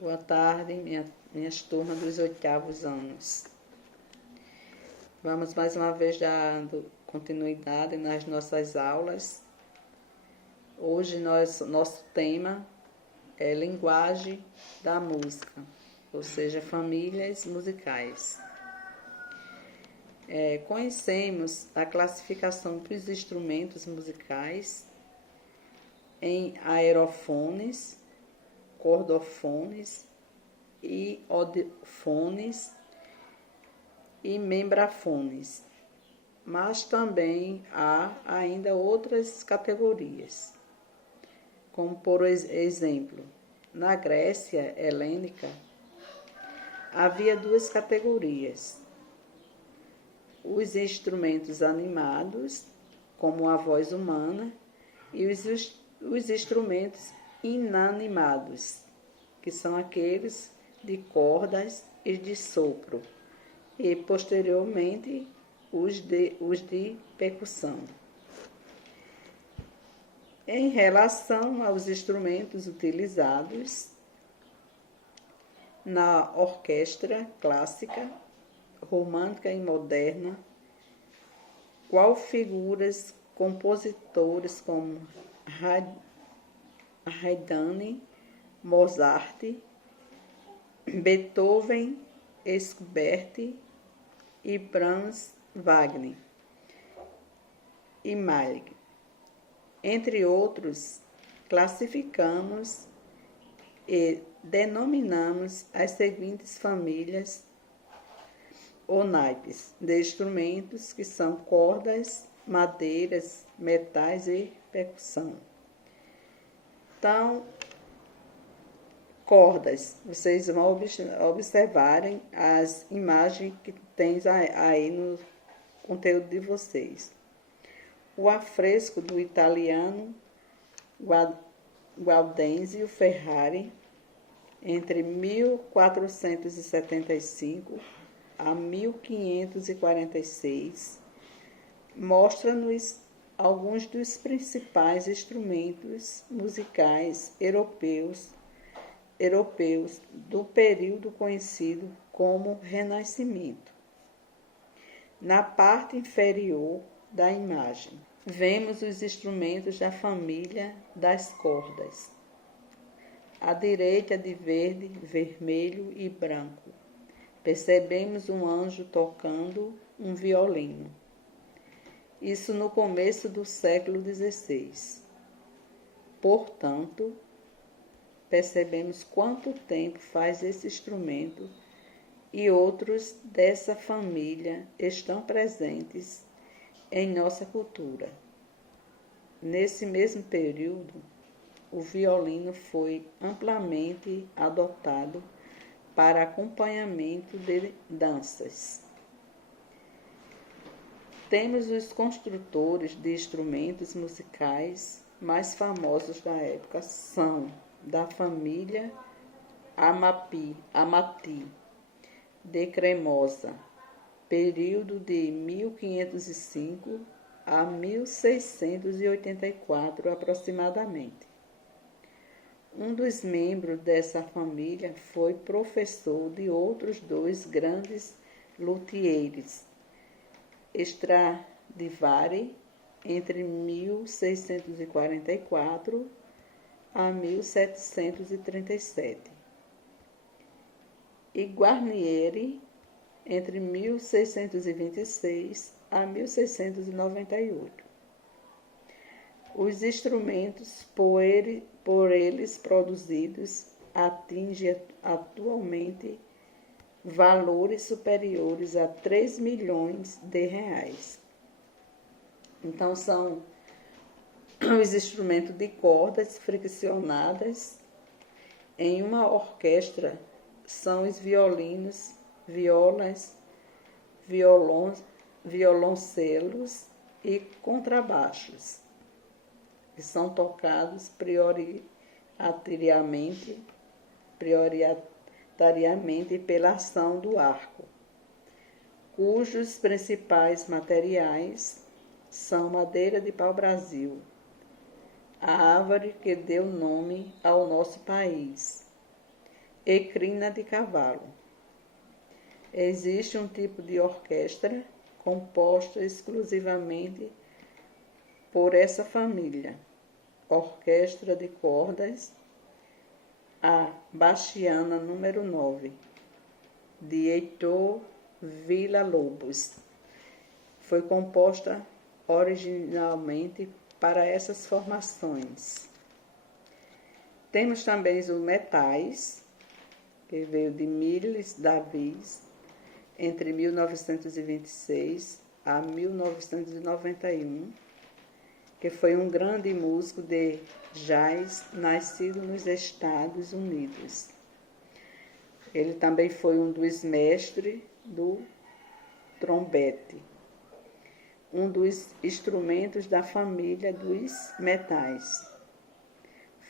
Boa tarde, minhas turmas dos 8º anos. Vamos mais uma vez dando continuidade nas nossas aulas. Hoje nosso tema é linguagem da música, ou seja, famílias musicais. Conhecemos a classificação dos instrumentos musicais em aerofones, cordofones e odofones e membrafones, mas também há ainda outras categorias, como por exemplo, na Grécia helênica havia duas categorias: os instrumentos animados, como a voz humana, e os instrumentos inanimados, que são aqueles de cordas e de sopro, e posteriormente os de percussão. Em relação aos instrumentos utilizados na orquestra clássica, romântica e moderna, qual figuras compositores como Haydn, Mozart, Beethoven, Schubert e Brahms, Wagner e Mahler, entre outros, classificamos e denominamos as seguintes famílias ou naipes de instrumentos, que são cordas, madeiras, metais e percussão. Então, cordas, vocês vão observarem as imagens que tem aí no conteúdo de vocês. O afresco do italiano Gaudenzio Ferrari, entre 1475 a 1546, mostra-nos alguns dos principais instrumentos musicais europeus do período conhecido como Renascimento. Na parte inferior da imagem, vemos os instrumentos da família das cordas. À direita, de verde, vermelho e branco, percebemos um anjo tocando um violino. Isso no começo do século XVI. Portanto, percebemos quanto tempo faz esse instrumento e outros dessa família estão presentes em nossa cultura. Nesse mesmo período, o violino foi amplamente adotado para acompanhamento de danças. Temos os construtores de instrumentos musicais mais famosos da época, são da família Amati, de Cremosa, período de 1505 a 1684 aproximadamente. Um dos membros dessa família foi professor de outros dois grandes luthiers, Stradivari, entre 1644 a 1737, e Guarnieri, entre 1626 a 1698. Os instrumentos por eles produzidos atingem atualmente valores superiores a 3 milhões de reais. Então, são os instrumentos de cordas friccionadas. Em uma orquestra, são os violinos, violas, violoncelos e contrabaixos, que são tocados prioritariamente pela ação do arco, cujos principais materiais são madeira de pau-brasil, a árvore que deu nome ao nosso país, e crina de cavalo. Existe um tipo de orquestra composta exclusivamente por essa família, orquestra de cordas, a Bachiana número 9, de Heitor Villa-Lobos. Foi composta originalmente para essas formações. Temos também os metais, que veio de Miles Davis, entre 1926 a 1991, que foi um grande músico de jazz nascido nos Estados Unidos. Ele também foi um dos mestres do trompete, um dos instrumentos da família dos metais.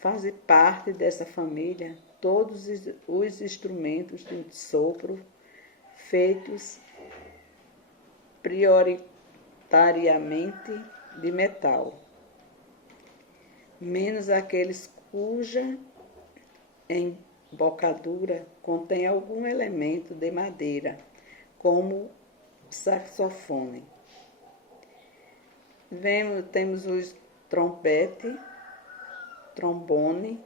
Fazem parte dessa família todos os instrumentos de sopro feitos prioritariamente de metal, menos aqueles cuja embocadura contém algum elemento de madeira, como saxofone. Temos os trompete, trombone,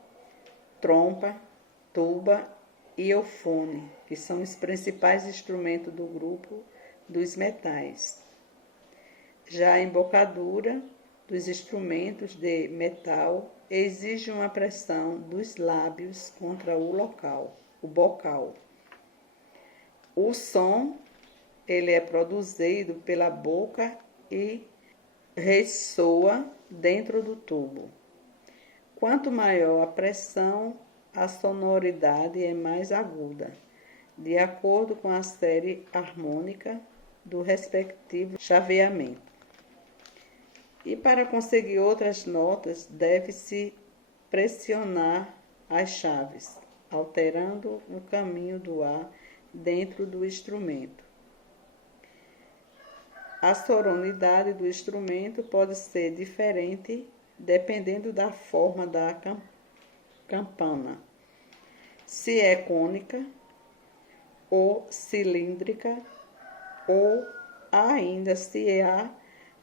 trompa, tuba e eufone, que são os principais instrumentos do grupo dos metais. Já a embocadura dos instrumentos de metal exige uma pressão dos lábios contra o bocal. O som ele é produzido pela boca e ressoa dentro do tubo. Quanto maior a pressão, a sonoridade é mais aguda, de acordo com a série harmônica do respectivo chaveamento. E para conseguir outras notas, deve-se pressionar as chaves, alterando o caminho do ar dentro do instrumento. A sonoridade do instrumento pode ser diferente dependendo da forma da campana, se é cônica ou cilíndrica, ou ainda se há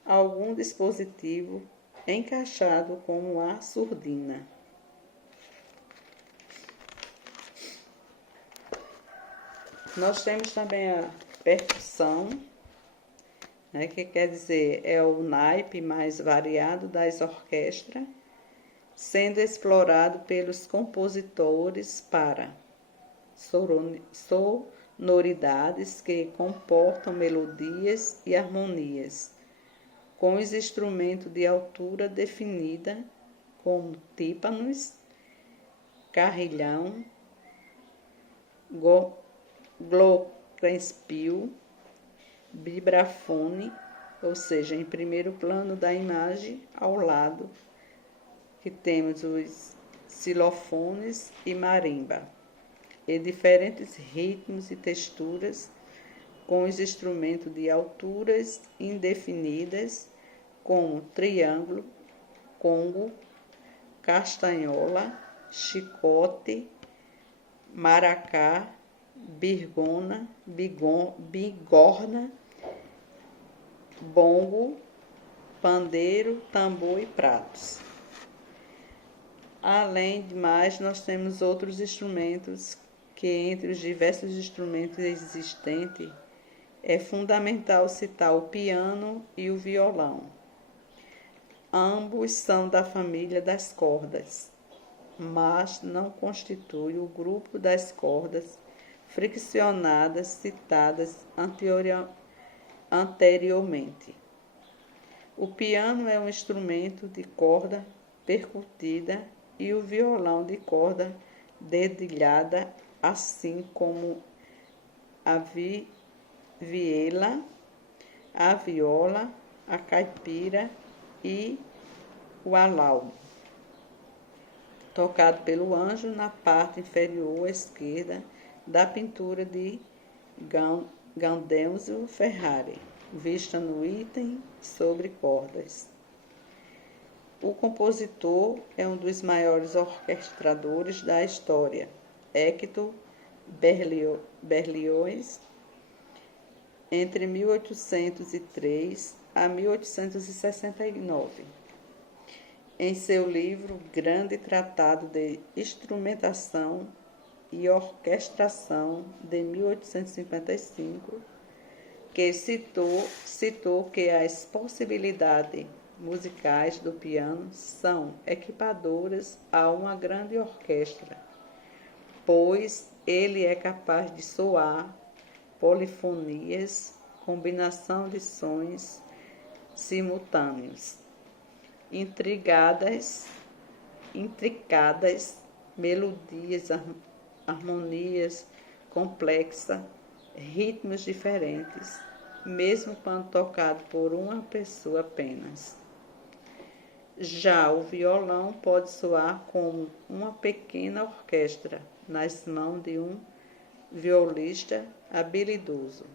algum dispositivo encaixado como a surdina. Nós temos também a percussão, que quer dizer é o naipe mais variado das orquestras, sendo explorado pelos compositores para sonoridades que comportam melodias e harmonias, com os instrumentos de altura definida, como tímpanos, carrilhão, glockenspiel, vibrafone, ou seja, em primeiro plano da imagem, ao lado, que temos os xilofones e marimba, e diferentes ritmos e texturas, com os instrumentos de alturas indefinidas, como triângulo, congo, castanhola, chicote, maracá, bigorna, bongo, pandeiro, tambor e pratos. Além de mais, nós temos outros instrumentos que, entre os diversos instrumentos existentes, é fundamental citar o piano e o violão. Ambos são da família das cordas, mas não constituem o grupo das cordas friccionadas citadas anteriormente. O piano é um instrumento de corda percutida e o violão de corda dedilhada, assim como a viela, a viola, a caipira e o alaúde, tocado pelo anjo na parte inferior esquerda da pintura de Gaudenzio Ferrari, vista no item sobre cordas. O compositor é um dos maiores orquestradores da história, Hector Berlioz, entre 1803 a 1869. Em seu livro Grande Tratado de Instrumentação e Orquestração, de 1855, que citou que as possibilidades musicais do piano são equiparadoras a uma grande orquestra, pois ele é capaz de soar polifonias, combinação de sons simultâneos, intricadas melodias, harmonias complexas, ritmos diferentes, mesmo quando tocado por uma pessoa apenas. Já o violão pode soar como uma pequena orquestra nas mãos de um violista habilidoso,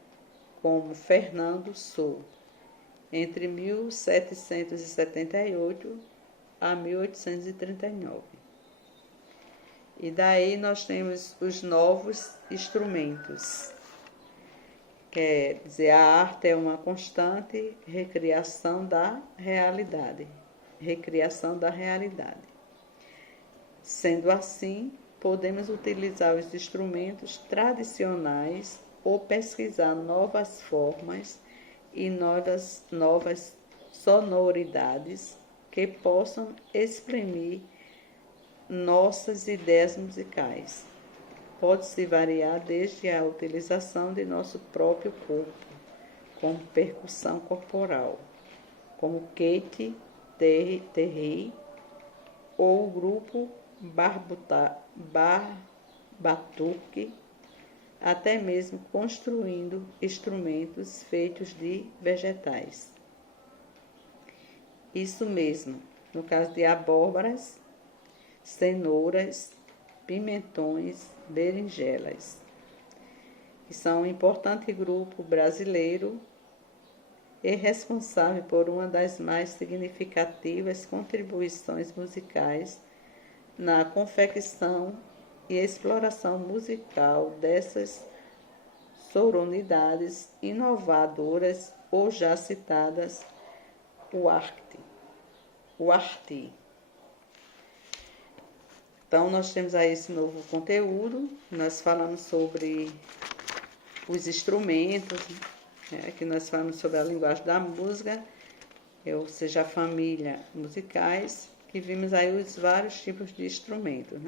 como Fernando Sou, entre 1778 a 1839. E daí nós temos os novos instrumentos. Quer dizer, a arte é uma constante recriação da realidade. Sendo assim, podemos utilizar os instrumentos tradicionais ou pesquisar novas formas e novas sonoridades que possam exprimir nossas ideias musicais. Pode-se variar desde a utilização de nosso próprio corpo, como percussão corporal, como Kate Terry ou o grupo Batuque, até mesmo construindo instrumentos feitos de vegetais. Isso mesmo, no caso de abóboras, cenouras, pimentões, berinjelas, que são um importante grupo brasileiro e responsável por uma das mais significativas contribuições musicais na confecção e exploração musical dessas sonoridades inovadoras ou já citadas, o arte. Então, nós temos aí esse novo conteúdo, nós falamos sobre os instrumentos, que nós falamos sobre a linguagem da música, ou seja, a família musicais, que vimos aí os vários tipos de instrumentos,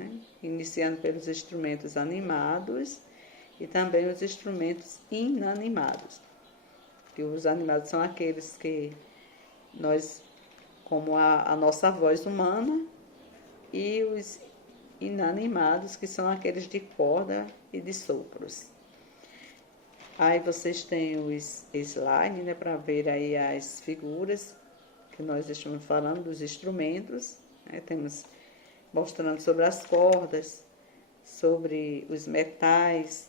iniciando pelos instrumentos animados e também os instrumentos inanimados. E os animados são aqueles que nós, como a nossa voz humana, e os inanimados, que são aqueles de corda e de sopros. Aí vocês têm os slides, para ver aí as figuras que nós estamos falando dos instrumentos. Temos mostrando sobre as cordas, sobre os metais,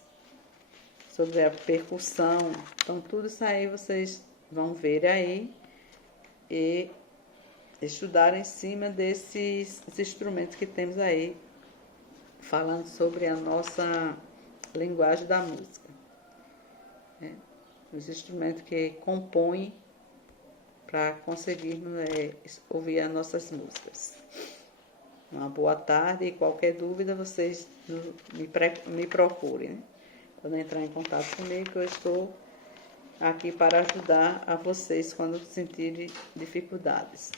sobre a percussão. Então, tudo isso aí vocês vão ver aí e estudar em cima desses instrumentos que temos aí, falando sobre a nossa linguagem da música. Os instrumentos que compõem para conseguirmos ouvir as nossas músicas. Uma boa tarde e qualquer dúvida vocês me procurem. Podem entrar em contato comigo, que eu estou aqui para ajudar a vocês quando sentirem dificuldades.